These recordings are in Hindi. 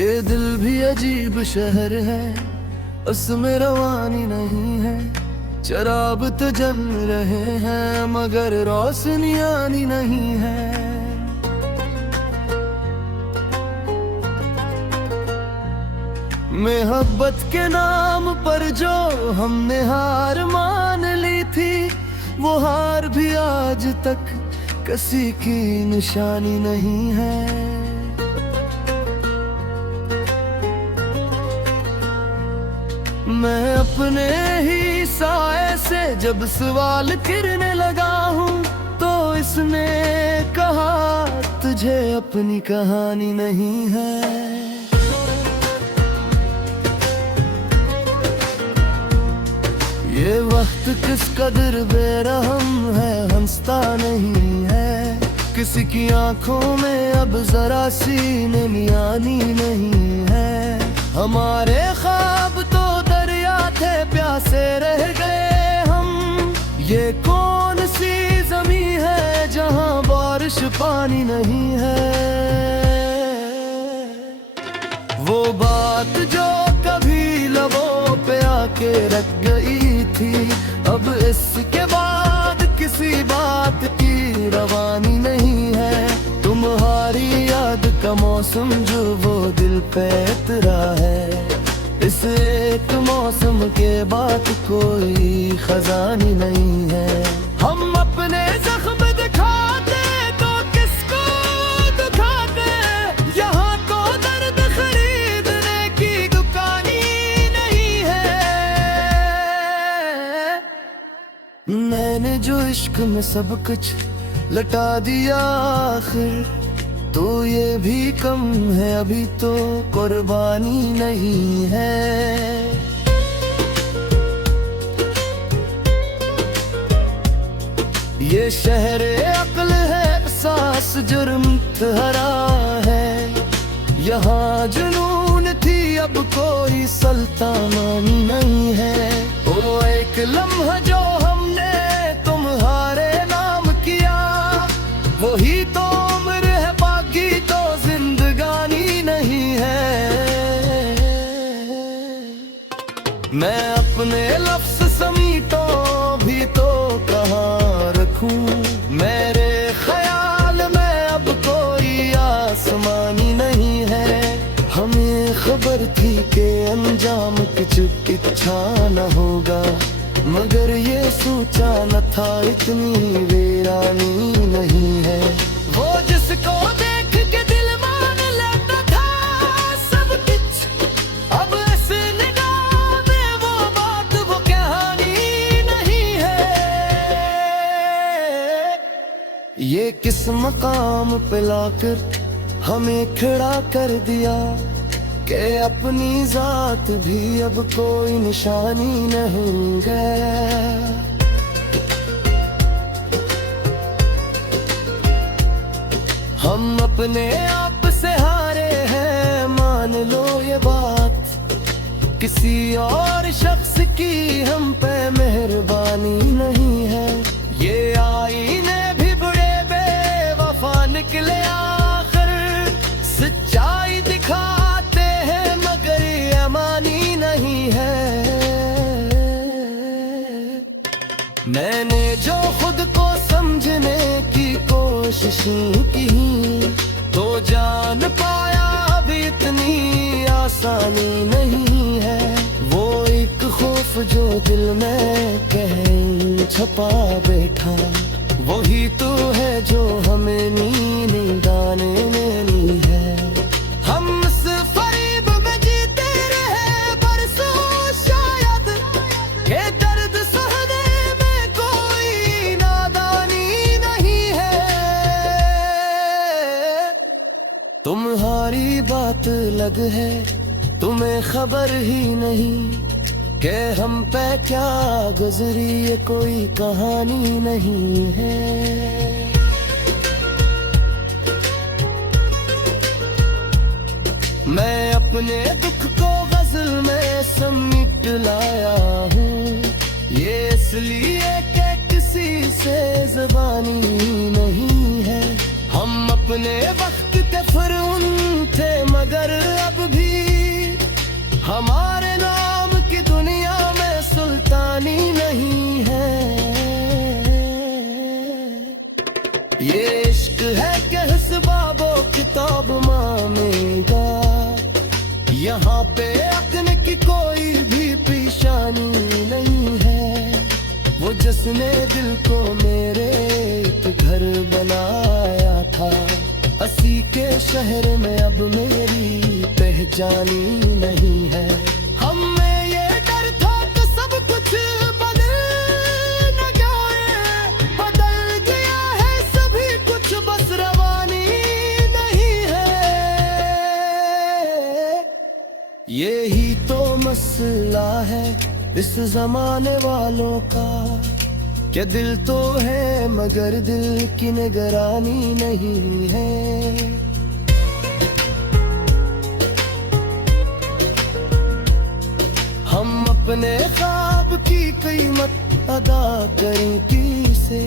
ये दिल भी अजीब शहर है, उसमें रवानी नहीं है। शराब तो जम रहे हैं मगर रोशनी आनी नहीं है। मोहब्बत के नाम पर जो हमने हार मान ली थी, वो हार भी आज तक किसी की निशानी नहीं है। मैं अपने ही साए से जब सवाल करने लगा हूँ, तो इसने कहा तुझे अपनी कहानी नहीं है। ये वक्त किस कदर बेरहम है, हंसता नहीं है। किसी की आंखों में अब जरा सी नमी नहीं है। हमारे ख्वाब तो दरिया थे, प्यासे रह गए हम। ये कौन सी जमी है जहां बारिश पानी नहीं है। वो बात जो कभी लबों पे आके रख गई थी, अब इसके बाद किसी बात की रवानी नहीं है। तुम्हारी याद का मौसम जो वो दिल पे उतरा है, इस एक मौसम के बाद कोई खजानी नहीं है। हम अपने जख्म दिखाते तो किसको दिखाते, यहाँ को दर्द खरीदने की दुकानी नहीं है। मैंने जो इश्क में सब कुछ लटा दिया आखिर, तो ये भी कम है, अभी तो कुर्बानी नहीं है। ये शहर अक्ल है, एहसास जुर्म हरा है। यहाँ जुनून थी, अब कोई सुल्तानी नहीं है। ओ एक लम्हा जो हमने तुम्हारे नाम किया, वही तो उम्र है, बाकी तो जिंदगानी नहीं है। मैं अपने लफ्ज़ समीटो भी तो कहाँ रखूं। मेरे ख्याल में अब कोई आसमानी नहीं है। हमें खबर थी कि अंजाम कुछ अच्छा न होगा, मगर ये सोचा न था इतनी वीरानी नहीं है। वो जिसको देख के दिल मान लेता था सब कुछ, अब इस निगाह में वो बात वो कहानी नहीं है। ये किस मकाम पे लाकर हमें खड़ा कर दिया कि अपनी जात भी अब कोई निशानी नहीं है। हम अपने आप से हारे हैं, मान लो ये बात। किसी और शख्स की हम पे मेहरबानी नहीं है। ये आईने भी बड़े बेवफा निकले, आखिर सच्चाई दिखाते हैं मगर ये अमानी नहीं है। मैंने जो खुद को समझने की कोशिश की, तो जान पाया अभी इतनी आसानी नहीं है। वो एक खौफ जो दिल में कहीं छपा बैठा, वही तो है जो हमें नींद आने नहीं है। हम इस फरेब में जीते रहे बरसों शायद, के दर्द सहने में कोई नादानी नहीं है। तुम्हारी बात अलग है, तुम्हें खबर ही नहीं कि हम पे क्या गुजरी, ये कोई कहानी नहीं है। मैं अपने दुख को गजल में समेट लाया हूँ, ये इसलिए कि किसी से ज़बानी नहीं है। हम अपने वक्त के फिरौन थे मगर अब भी हमारे नाम की दुनिया में सुल्तानी नहीं है। ये इश्क है कि हस्बाबो किताब मानेगा, यहाँ पे अक्ल की कोई भी पेशानी नहीं है। वो जिसने दिल को मेरे एक घर बनाया था, असी के शहर में अब मेरी पहचानी नहीं है। हमें ये डर था कि सब कुछ बदल न जाए, बदल गया है सभी कुछ, बस रवानी नहीं है। यही तो मसला है इस जमाने वालों का, क्या दिल तो है मगर दिल की निगरानी नहीं है। हम अपने ख्वाब की कीमत अदा करें किसे,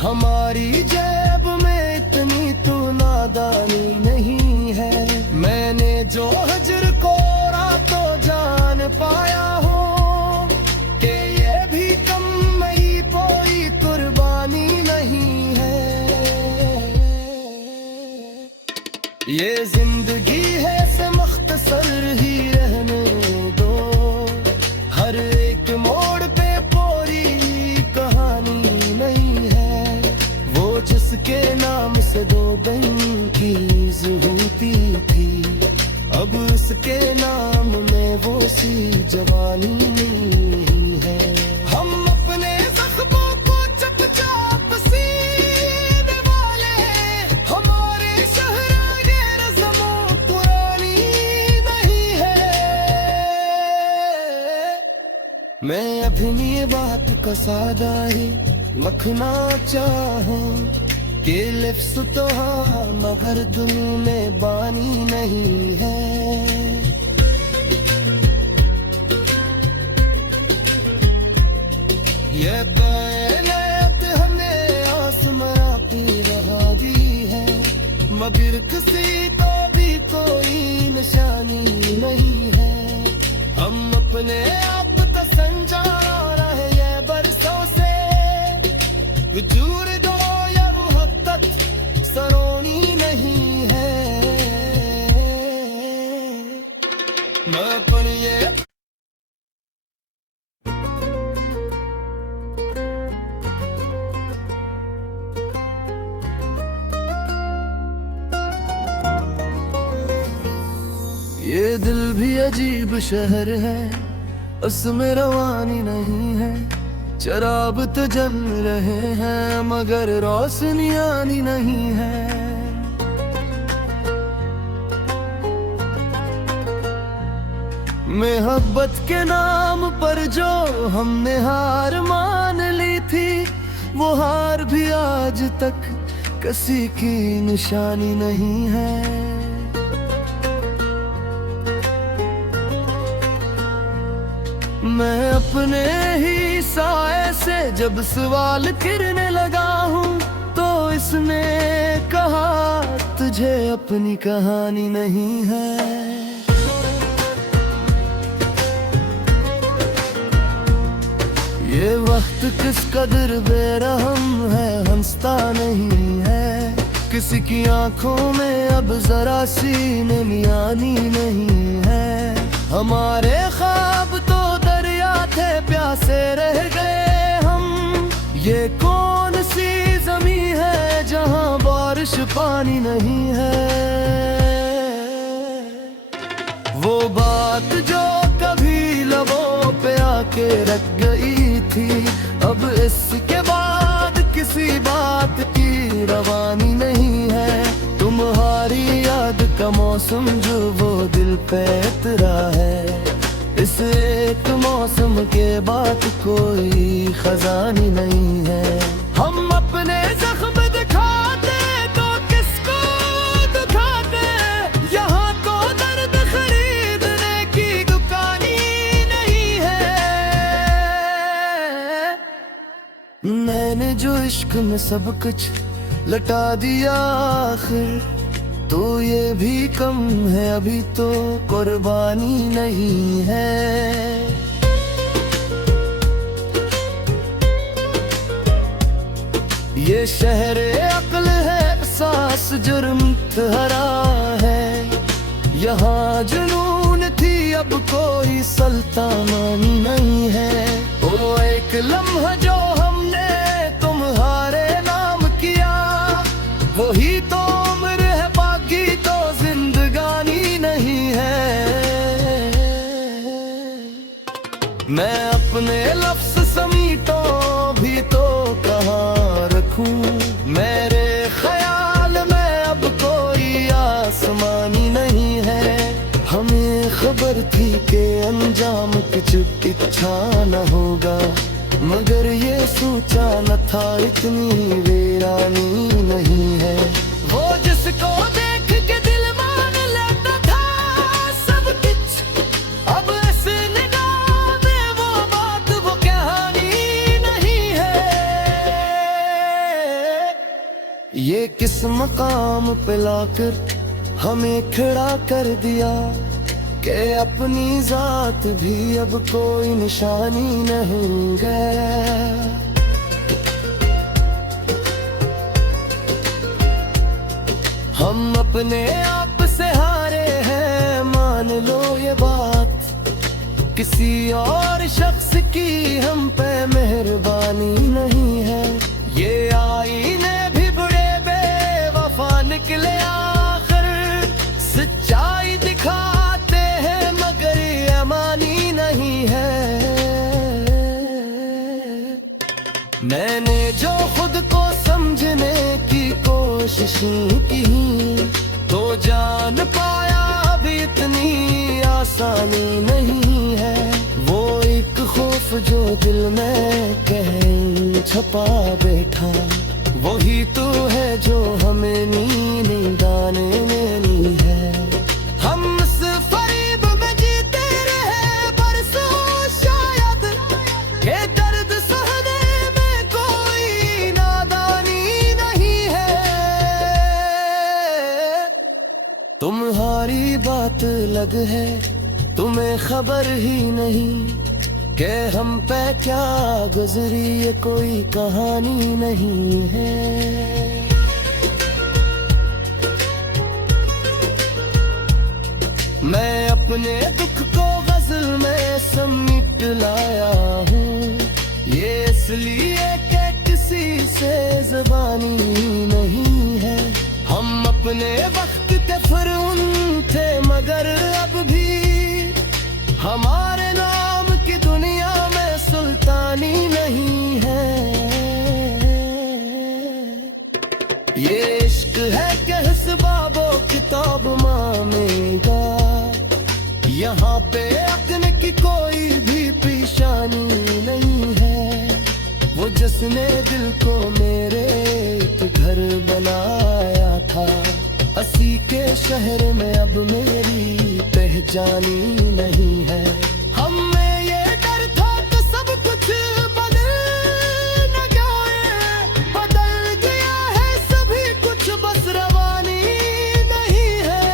हमारी जेब में इतनी तो नादानी नहीं है। मैंने जो हजर को रातों जान पाया हो कि ये भी कम नहीं कोई कुर्बानी नहीं है। ये जिंदगी है से मुख्तसर ही रहने दो, हर एक मोड़ पे पूरी कहानी नहीं है। वो जिसके नाम से दो दिन की ज़रूरती थी, अब उसके नाम में वो सी जवानी नहीं है। हम अपने ज़ख्मों को चुपचाप सीने वाले, हमारे शहर ये रस्मों पुरानी नहीं है। मैं अपनी बात का सादा ही मखना चाहूं कि लिफ्स तो हाँ मगर दिल में बानी नहीं है। ये कायनात हमें आसमां की रहा भी है, मगर किसी को भी कोई निशानी नहीं है। हम अपने आप तसंजा रहे ये बरसों से, वजूद दो या मुहब्बत सरोनी नहीं है। मैं पर ये दिल भी अजीब शहर है, उसमें रवानी नहीं है। शराब तो जम रहे हैं मगर रोशनी आनी नहीं है। मोहब्बत के नाम पर जो हमने हार मान ली थी, वो हार भी आज तक किसी की निशानी नहीं है। मैं अपने ही साए से जब सवाल करने लगा हूँ, तो इसने कहा तुझे अपनी कहानी नहीं है। ये वक्त किस कदर बेरहम है, हंसता नहीं है। किसी की आंखों में अब जरा सी ननियानी नहीं है। हमारे ख्वाब तो दरिया थे, प्यासे रह गए हम। ये कौन सी जमी है जहां बारिश पानी नहीं है। वो बात जो कभी लबों पे आके रख गई थी, अब इसके बाद किसी बात की रवानी नहीं है। तुम्हारी याद का मौसम जो वो दिल पे उतरा है, इस एक मौसम के बाद कोई खजानी नहीं है। हम अपने जख्म दिखाते तो किसको दिखाते, यहाँ तो दर्द खरीदने की दुकानी नहीं है। मैंने जो इश्क में सब कुछ लटा दिया, आखिर तो ये भी कम है, अभी तो कुर्बानी नहीं है। ये शहर अक्ल है, एहसास जुर्म हरा है। यहाँ जुनून थी, अब कोई सुल्तानी नहीं है। ओ एक लम्हा जो हमने तुम्हारे नाम किया, वही तो उम्र है, बाकी तो जिंदगानी नहीं है। मैं अपने लफ्ज़ समीटो भी तो कहाँ रखूं, मेरे ख्याल में अब कोई आसमानी नहीं है। हमें खबर थी कि अंजाम कुछ अच्छा न होगा, मगर ये सोचा न था इतनी वीरानी नहीं है। वो जिसको देख के दिल मान लेता था सब कुछ, अब ऐसे निगाह में वो बात वो कहानी नहीं है। ये किस मकाम पे लाकर हमें खड़ा कर दिया कि अपनी जात भी अब कोई निशानी नहीं है। हम अपने आप से हारे हैं, मान लो ये बात। किसी और शख्स की हम पे मेहरबानी नहीं है। ये आईने भी बड़े बेवफा निकले, आखिर सच्चाई दिखाते हैं, मगर ये अमानी नहीं है। मैंने जो खुद को समझने की कोशिश की, तो जान पाया अभी इतनी आसानी नहीं है। वो एक खौफ जो दिल में कहीं छपा बैठा, वही तो है जो हमें नींद आने नहीं है। हम इस फरेब में जीते रहे बरसों शायद, के दर्द सहने में कोई नादानी नहीं है। तुम्हारी बात अलग है, तुम्हें खबर ही नहीं कि हम पे क्या गुजरी, ये कोई कहानी नहीं है। मैं अपने दुख को गजल में समेट लाया हूँ, ये इसलिए कि किसी से ज़बानी नहीं है। हम अपने वक्त के फिरौन थे, मगर अब भी हमारे नाम की दुनिया में सुल्तानी नहीं है। ये इश्क है कि हिस्बाबो किताब मांगेगा, यहाँ पे अक्ल की कोई भी पेशानी नहीं है। वो जिसने दिल को मेरे एक घर बनाया था, असी के शहर में अब मेरी पहचानी नहीं है। हमें ये डर था कि सब कुछ बदल न जाए, बदल गया है सभी कुछ, बस रवानी नहीं है।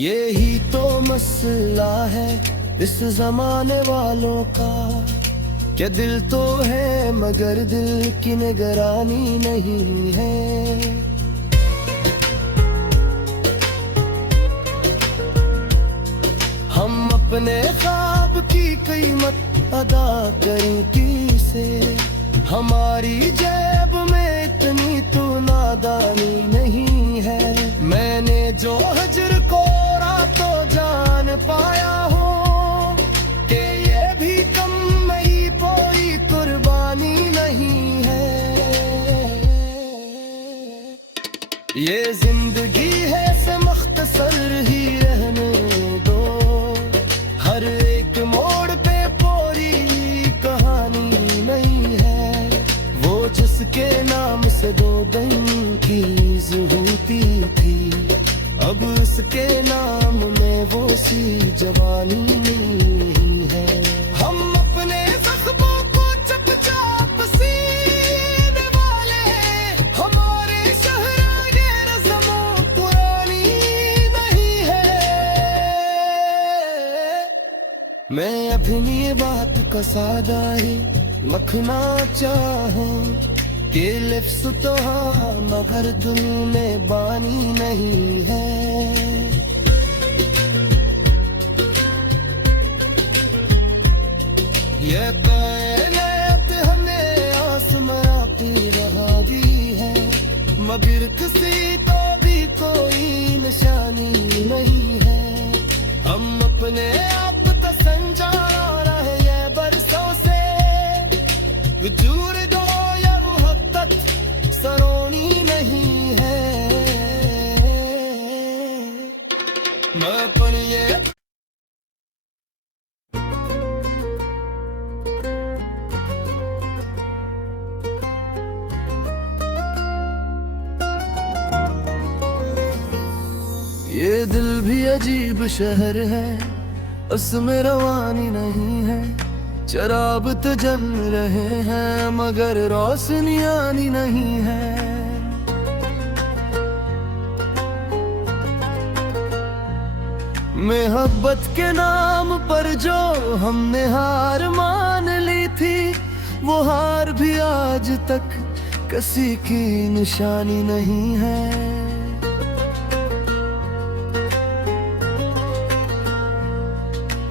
यही तो मसला है इस जमाने वालों का, क्या दिल तो है मगर दिल की निगरानी नहीं है। हम अपने ख्वाब की कीमत अदा करें किसे, हमारी जेब में इतनी तो नादानी नहीं है। मैंने जो हजर को रातों जान पाया हो, कि ये भी कम नहीं कोई कुर्बानी नहीं है। ये जिंदगी है से मुख्तसर ही रहने दो, हर एक मोड़ पे पूरी कहानी नहीं है। वो जिसके नाम से दो दिन की ज़रूरती थी, अब उसके नाम में वो सी जवानी नहीं है। हम अपने जख्मों को चुपचाप सीने वाले, हमारे शहर मैं अपनी बात का सादा ही रखना चाहूं कि लिफ्स तो हाँ मगर दिल में बानी नहीं है। ये कायनात हमें आसमां पे रहा भी है मगर किसी तो भी कोई निशानी नहीं है। हम अपने आप तो समझा रहे हैं बरसों से वजूद दो या मोहब्बत सरोनी नहीं है। मैं अपन ये दिल भी अजीब शहर है उसमें रवानी नहीं है। शराब तो जम रहे हैं मगर रोशनी आनी नहीं है। मोहब्बत के नाम पर जो हमने हार मान ली थी वो हार भी आज तक किसी की निशानी नहीं है।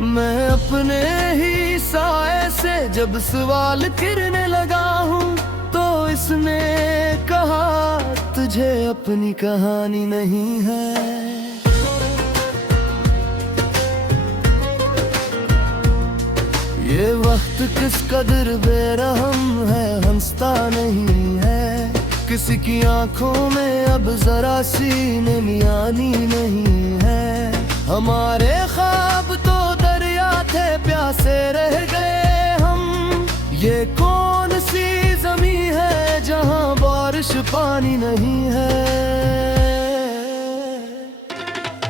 मैं अपने ही साए से जब सवाल करने लगा हूँ तो इसने कहा तुझे अपनी कहानी नहीं है। ये वक्त किस कदर बेरहम है हंसता नहीं है। किसी की आंखों में अब जरा सी नमी नहीं है। हमारे ख्वाब तो दरिया थे प्यासे रह गए हम। ये कौन सी जमी है जहां बारिश पानी नहीं है।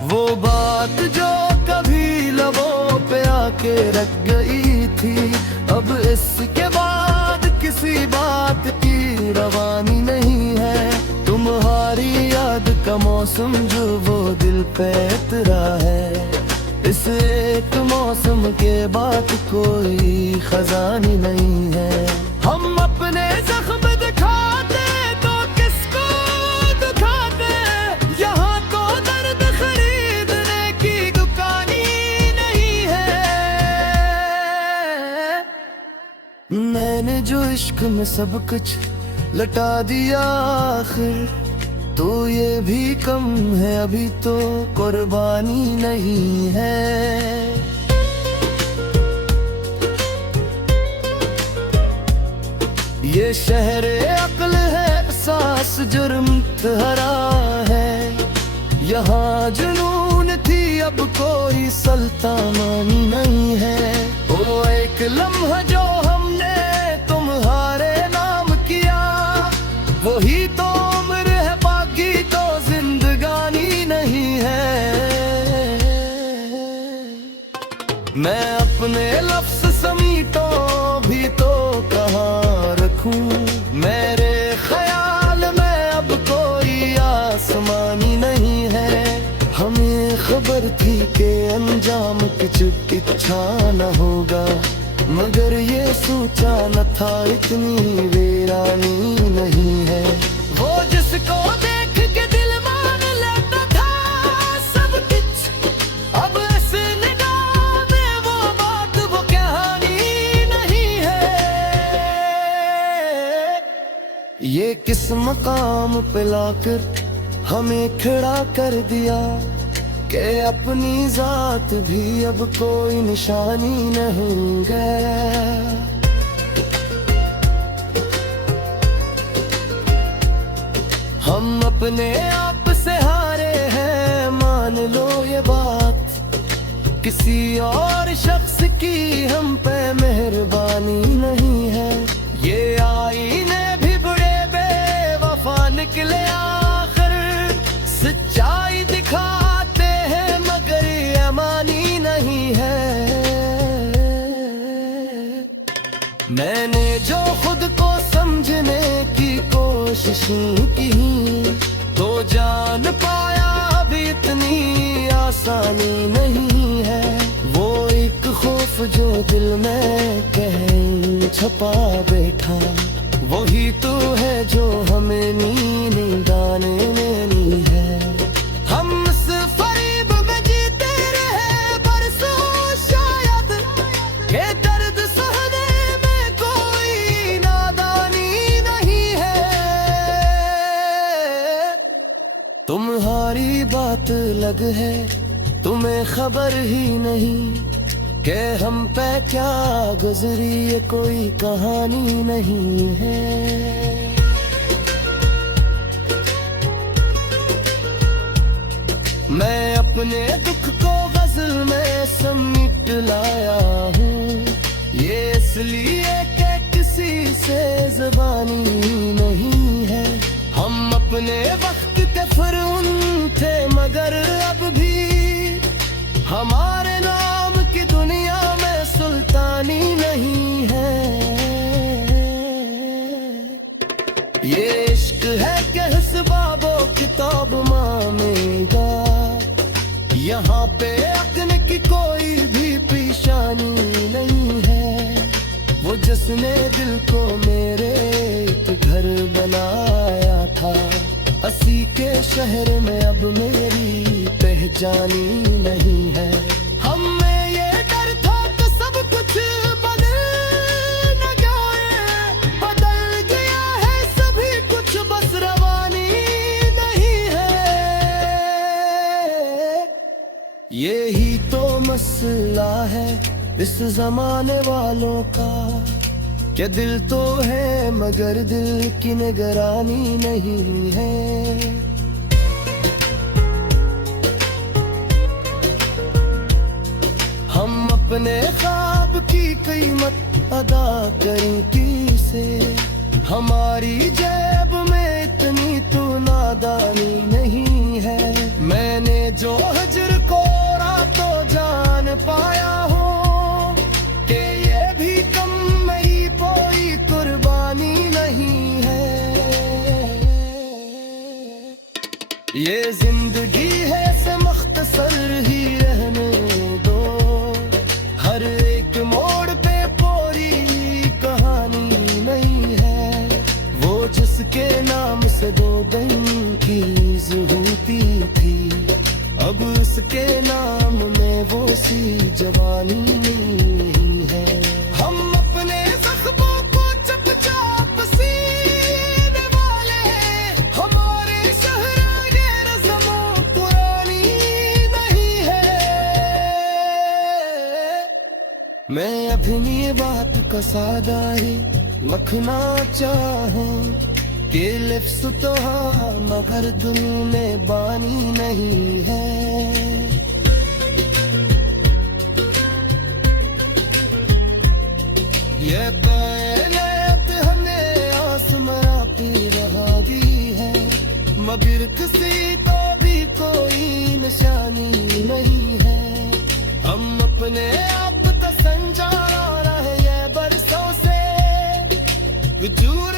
वो बात जो कभी लबों पे आके रख गई थी अब इसके बाद किसी बात की रवानी नहीं है। तुम्हारी याद का मौसम जो वो दिल पे उतरा है इस एक मौसम के बाद कोई खजानी नहीं है। हम अपने जख्म दिखाते तो किसको दिखाते यहाँ तो दर्द खरीदने की दुकानी नहीं है। मैंने जो इश्क में सब कुछ लटा दिया आखिर तो ये भी कम है अभी तो कुर्बानी नहीं है। ये शहर अक्ल है एहसास जुर्म हरा है। यहाँ जुनून थी अब कोई सुल्तानी नहीं है। वो एक लम्हा जो हमने तुम्हारे नाम किया वही तो उम्र है बाकी तो जिंदगानी नहीं है। मैं अपने लफ्ज़ समीटो भी तो कहाँ रखूं। मेरे ख्याल में अब कोई आसमानी नहीं है। हमें खबर थी कि अंजाम कुछ अच्छा न होगा मगर ये सोचा न था इतनी वीरानी नहीं है। वो जिसको देख के दिल मान लेता था सब कुछ अब इस निगाह में वो बात वो कहानी नहीं है। ये किस मकाम पे लाकर हमें खड़ा कर दिया कि अपनी जात भी अब कोई निशानी नहीं है। हम अपने आप से हारे हैं मान लो ये बात। किसी और शख्स की हम पे मेहरबानी नहीं है। ये आईने भी बड़े बेवफा निकले आखिर सच्चाई दिखाते हैं मगर ये मानी नहीं है। मैंने जो खुद को समझने की कोशिशें की तो जान पाया अभी इतनी आसानी नहीं है। वो एक खौफ जो दिल में कहीं छपा बैठा, वही तू है जो हमें नींद आने देनी है। हम इस फरेब में जीते रहे बरसों शायद, ये दर्द सहने में कोई नादानी नहीं है। तुम्हारी बात अलग है, तुम्हें खबर ही नहीं कि हम पे क्या गुजरी, ये कोई कहानी नहीं है। मैं अपने दुख को गजल में समेट लाया हूँ, ये इसलिए कि किसी से ज़बानी नहीं है। हम अपने वक्त के फिरौन थे मगर अब भी हमारे नाम की दुनिया में सुल्तानी नहीं है। ये इश्क है कि हिस्बाबो किताब मांगेगा, यहाँ पे अक्ल की कोई भी पेशानी नहीं है। वो जिसने दिल को मेरे एक घर बनाया था, असी के शहर में अब मेरी पहचानी नहीं है। हमें ये डर था कि सब कुछ बदल न जाए, बदल गया है सभी कुछ, बस रवानी नहीं है। यही तो मसला है इस जमाने वालों का, क्या दिल तो है मगर दिल की निगरानी नहीं है। हम अपने ख्वाब की कीमत अदा करें किसे, हमारी जेब में इतनी तो नादानी नहीं है। मैंने जो हजर को रातों जान पाया हो कि ये भी कम नहीं कोई कुर्बानी नहीं है। ये जिंदगी है से मुख्तसर ही रहने दो, हर एक मोड़ पे पूरी कहानी नहीं है। वो जिसके नाम से दो दिन की ज़रूरती थी, अब उसके नाम में वो सी जवानी नहीं है। हम अपने ज़ख्मों को चुपचाप सीने वाले, हमारे शहर ये रस्मों पुरानी नहीं है। मैं अपनी बात का सादा ही रखना चाहूं कि लिफ्स तो हाँ मगर दिल में बानी नहीं है। ये कायनात हमें आसमां पे रहा भी है, मगर किसी को भी कोई निशानी नहीं है। हम अपने आप तो संजा रहे हैं बरसों से, वजूद